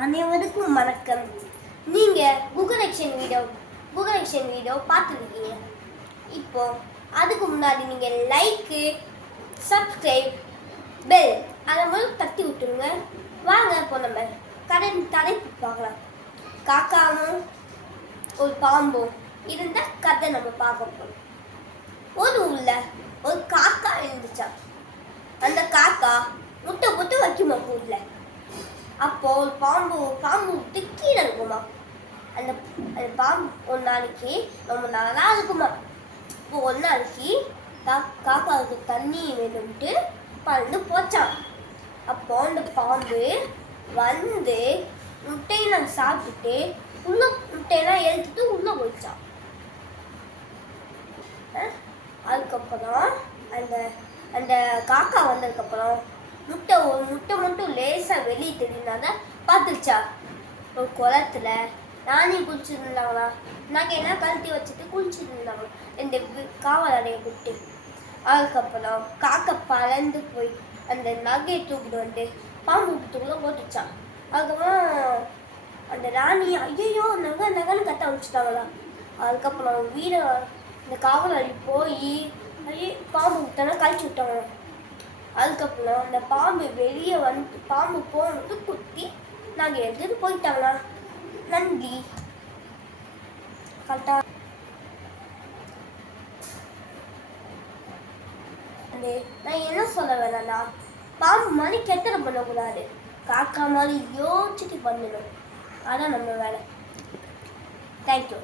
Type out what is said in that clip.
அனைவருக்கும் வணக்கம். நீங்கள் கூகுள் ஆக்ஷன் வீடியோ பார்த்துருக்கீங்க. இப்போ அதுக்கு முன்னாடி நீங்கள் லைக்கு, சப்ஸ்கிரைப், பெல் அதை முதல் தட்டி விட்டுருங்க. வாங்க இப்போ நம்ம தலைப்பு பார்க்கலாம். காக்காவும் ஒரு பாம்பும் இருந்த கதை நம்ம பார்க்க போகிறோம். ஒரு ஊரில் ஒரு காக்கா இருந்துச்சா. அந்த காக்கா முட்டை போட்டு வைக்குமா ஊரில். அப்போ ஒரு பாம்பு விட்டு கீழே இருக்குமா. அந்த பாம்பு ஒரு நாளைக்கு ரொம்ப நல்லா இருக்குமா. இப்போ ஒரு நாளைக்கு காக்காவுக்கு தண்ணி வேணும்ட்டு பறந்து போச்சான். அப்போ அந்த பாம்பு வந்து முட்டையெல்லாம் சாப்பிட்டுட்டு முட்டையெல்லாம் எழுத்துட்டு உள்ள போயிடுச்சான். அதுக்கப்புறம் அந்த அந்த காக்கா வந்ததுக்கப்புறம் முட்டை மட்டும் லேசாக வெளியே தெரியுனால பார்த்துருச்சா. ஒரு குளத்துல நானே குளிச்சுருந்தாங்களா. நகையெல்லாம் கழட்டி வச்சுட்டு குளிச்சுருந்தாங்க இந்த காவலாடைய விட்டு. அதுக்கப்புறம் காக்கா பறந்து போய் அந்த நகையை தூக்கிட்டு வந்து பாம்பு தூக்கில போட்டுச்சான். அதுக்கப்புறம் அந்த ராணி ஐயோ நகைன்னு கத்த வச்சுட்டாங்களா. அதுக்கப்புறம் இந்த காவலாளி போய் பாம்பு விட்டனா கழிச்சு விட்டாங்க. அதுக்கப்புறம் அந்த பாம்பு வெளியே வந்து பாம்பு போனது குத்தி நாங்கள் எடுத்துட்டு போயிட்டாங்களா. நன்றி. கரெக்டா நான் என்ன சொல்ல வேணாம்னா, பாம்பு மாதிரி கெட்டதை பண்ணக்கூடாது. காக்கா மாதிரி யோசிச்சுட்டு பண்ணணும். அதான் நம்ம வேலை. தேங்க்யூ.